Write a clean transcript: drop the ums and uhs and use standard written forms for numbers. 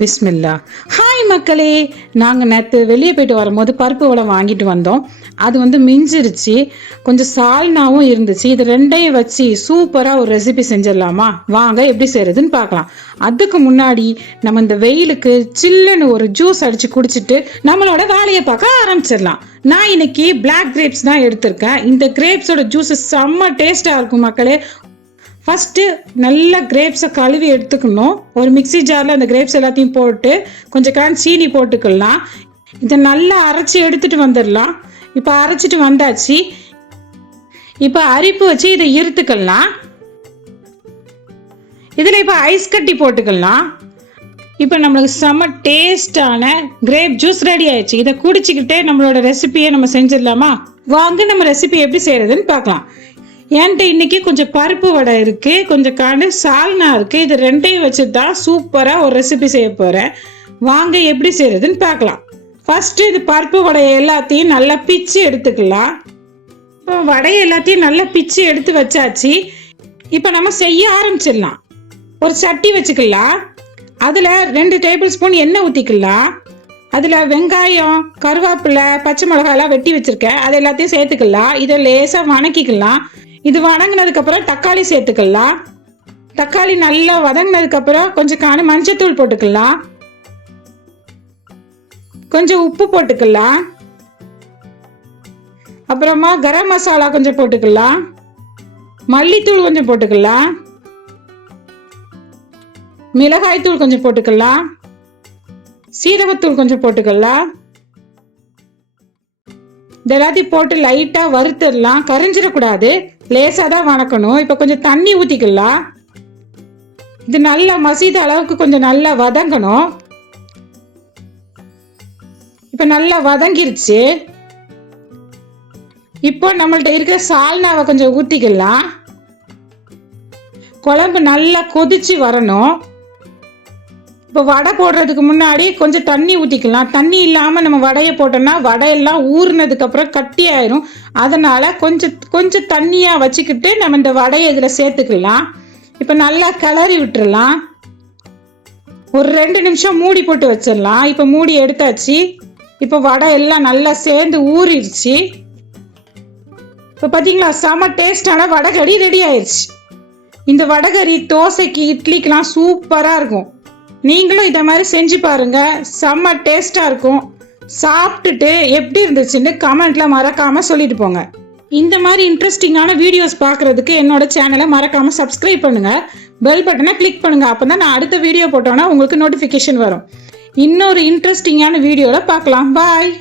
பிஸ்மில்லா. Hi மக்களே, நாங்கள் நேற்று வெளியே போயிட்டு வரும்போது பருப்பு வடை வாங்கிட்டு வந்தோம். அது மிஞ்சிருச்சு, கொஞ்சம் சால்னாவும் இருந்துச்சு. இது ரெண்டையும் வச்சு சூப்பராக ஒரு ரெசிபி செஞ்சிடலாமா? வாங்க எப்படி செய்யறதுன்னு பார்க்கலாம். அதுக்கு முன்னாடி நம்ம இந்த வெயிலுக்கு சில்லுன்னு ஒரு ஜூஸ் அடிச்சு குடிச்சிட்டு நம்மளோட வேலையை பார்க்க ஆரம்பிச்சிடலாம். நான் இன்னைக்கு பிளாக் கிரேப்ஸ் தான் எடுத்திருக்கேன். இந்த கிரேப்ஸோட ஜூஸ் செம்ம டேஸ்டாக இருக்கும் மக்களே. ஃபஸ்ட்டு நல்லா கிரேப்ஸை கழுவி எடுத்துக்கணும். ஒரு மிக்சி ஜாரில் அந்த கிரேப்ஸ் எல்லாத்தையும் போட்டு கொஞ்சம் சீனி போட்டுக்கலாம். இதை நல்லா அரைச்சி எடுத்துகிட்டு வந்துடலாம். இப்போ அரைச்சிட்டு வந்தாச்சு. இப்போ அரிப்பு வச்சு இதை இருத்துக்கலாம். இதில் இப்போ ஐஸ் கட்டி போட்டுக்கலாம். இப்போ நம்மளுக்கு செம்ம டேஸ்டான கிரேப் ஜூஸ் ரெடி ஆயிடுச்சு. இதை குடிச்சிக்கிட்டே நம்மளோட ரெசிபியை நம்ம செஞ்சிடலாமா? வாங்க நம்ம ரெசிபி எப்படி செய்யறதுன்னு பார்க்கலாம். என்கிட்ட இன்னைக்கு கொஞ்சம் பருப்பு வடை இருக்கு, கொஞ்சம் சால்னா இருக்கு. இது ரெண்டையும் வச்சு தான் சூப்பராக ஒரு ரெசிபி செய்ய போறேன். வாங்க எப்படி செய்யறதுன்னு பார்க்கலாம். ஃபர்ஸ்ட் இது பருப்பு வடையை எல்லாத்தையும் நல்லா பிச்சு எடுத்துக்கலாம். இப்போ வடையை எல்லாத்தையும் நல்லா பிச்சு எடுத்து வச்சாச்சு. இப்போ நம்ம செய்ய ஆரம்பிச்சிடலாம். ஒரு சட்டி வச்சுக்கலாம். அதில் 2 டேபிள் ஸ்பூன் எண்ணெய் ஊற்றிக்கலாம். அதில் வெங்காயம், கருவேப்பிலை, பச்சை மிளகாயெல்லாம் வெட்டி வச்சிருக்கேன். அது எல்லாத்தையும் சேர்த்துக்கலாம். இதை லேசாக வணக்கிக்கலாம். இது வதங்கினதுக்கப்புறம் தக்காளி சேர்த்துக்கலாம். தக்காளி நல்லா வதங்கினதுக்கப்புறம் கொஞ்சம் மஞ்சத்தூள் போட்டுக்கலாம். கொஞ்சம் உப்பு போட்டுக்கலாம். அப்புறமா கரம் மசாலா கொஞ்சம் போட்டுக்கலாம். மல்லித்தூள் கொஞ்சம் போட்டுக்கலாம். மிளகாய் தூள் கொஞ்சம் போட்டுக்கலாம். சீரகத்தூள் கொஞ்சம் போட்டுக்கலாம். இது எல்லாத்தையும் போட்டு லைட்டாக வறுத்துடலாம். கரிஞ்சிடக்கூடாது, லேசாக தான் வணக்கணும். இப்போ கொஞ்சம் தண்ணி ஊற்றிக்கலாம். இது நல்லா மசித அளவுக்கு கொஞ்சம் நல்லா வதங்கணும். இப்போ நல்லா வதங்கிருச்சு. இப்போ நம்மள்ட்ட இருக்கிற சால்னாவை கொஞ்சம் ஊற்றிக்கலாம். குழம்பு நல்லா கொதிச்சு வரணும். இப்போ வடை போடுறதுக்கு முன்னாடி கொஞ்சம் தண்ணி ஊற்றிக்கலாம். தண்ணி இல்லாமல் நம்ம வடையை போட்டோம்னா வடையெல்லாம் ஊறினதுக்கப்புறம் கட்டி ஆயிரும். அதனால் கொஞ்சம் தண்ணியாக வச்சுக்கிட்டு நம்ம இந்த வடையை இதில் சேர்த்துக்கலாம். இப்போ நல்லா கிளறி விட்டுறலாம். ஒரு 2 நிமிஷம் மூடி போட்டு வச்சிடலாம். இப்போ மூடி எடுத்தாச்சு. இப்போ வடை எல்லாம் நல்லா சேர்ந்து ஊறிடுச்சு. இப்போ பார்த்தீங்களா, செம டேஸ்டான வடைகறி ரெடி ஆயிடுச்சு. இந்த வடைகறி தோசைக்கு, இட்லிக்கெலாம் சூப்பராக இருக்கும். நீங்களும் இதை மாதிரி செஞ்சு பாருங்க, செம்ம டேஸ்டாக இருக்கும். சாப்பிட்டுட்டு எப்படி இருந்துச்சுன்னு கமெண்ட்ல மறக்காம சொல்லிட்டு போங்க. இந்த மாதிரி இன்ட்ரெஸ்டிங்கான வீடியோஸ் பார்க்கறதுக்கு என்னோட சேனலை மறக்காம சப்ஸ்கிரைப் பண்ணுங்க. பெல் பட்டனை கிளிக் பண்ணுங்க. அப்பதான் நான் அடுத்த வீடியோ போட்டோன்னா உங்களுக்கு நோட்டிஃபிகேஷன் வரும். இன்னொரு இன்ட்ரெஸ்டிங்கான வீடியோவில் பார்க்கலாம். பாய்.